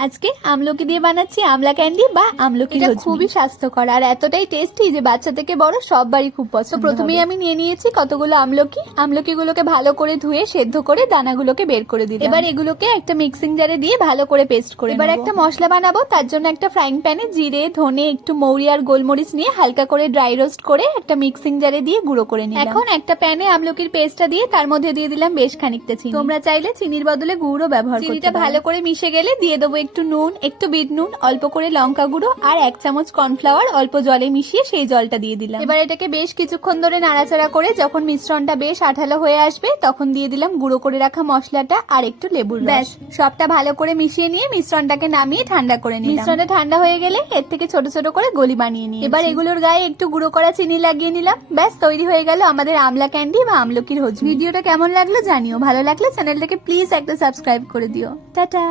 আজকে আমলকি দিয়ে বানাচ্ছি আমলা ক্যান্ডি বা আমলকি খুবই স্বাস্থ্যকর আর এতটাই টেস্টি যে বাচ্চা থেকে বড় সব বাড়ি খুব পছন্দ প্রথমেই আমি নিয়ে নিয়েছি কতগুলো আমলকি। আমলকিগুলোকে ভালো করে ধুয়ে সেদ্ধ করে দানাগুলোকে বের করে দিলাম। এবার এগুলোকে একটা মিক্সিং জারে দিয়ে ভালো করে পেস্ট করে এবার একটা মশলা বানাবো তার জন্য একটা ফ্রাইং প্যানে জিরে ধনে একটু মৌরি আর গোলমরিচ নিয়ে হালকা করে ড্রাই রোস্ট করে একটা মিক্সিং জারে দিয়ে গুঁড়ো করে নিই এখন একটা প্যানে আমলকির পেস্টটা দিয়ে তার মধ্যে দিয়ে দিলাম বেশ খানিকটা চিনি। তোমরা চাইলে চিনির বদলে গুঁড়ো ব্যবহার করতে চিনিটা ভালো করে মিশে গেলে দিয়ে দেবো একটু নুন একটু বিট নুন অল্প করে লঙ্কা গুঁড়ো আর এক চামচ কর্নফ্লাওয়ার অল্প জলে মিশিয়ে সেই জলটা দিয়ে দিলাম। এবার এটাকে বেশ কিছুক্ষণ ধরে নাড়াচাড়া করে যখন মিশ্রণটা বেশ আঠালো হয়ে আসবে তখন দিয়ে দিলাম গুঁড়ো করে রাখা মশলাটা আর একটু লেবুর ব্যাস সবটা ভালো করে মিশিয়ে নিয়ে মিশ্রণটাকে নামিয়ে ঠান্ডা করে নিই মিশ্রণটা ঠান্ডা হয়ে গেলে এর থেকে ছোট ছোট করে গলি বানিয়ে নিই এবার এগুলোর গায়ে একটু গুঁড়ো করা চিনি লাগিয়ে নিলাম। ব্যাস তৈরি হয়ে গেল আমাদের আমলা ক্যান্ডি বা আমলকির হজমি। ভিডিওটা কেমন লাগল জানিও। ভালো লাগলে চ্যানেলটাকে প্লিজ একটা সাবস্ক্রাইব করে দিও। টাটা।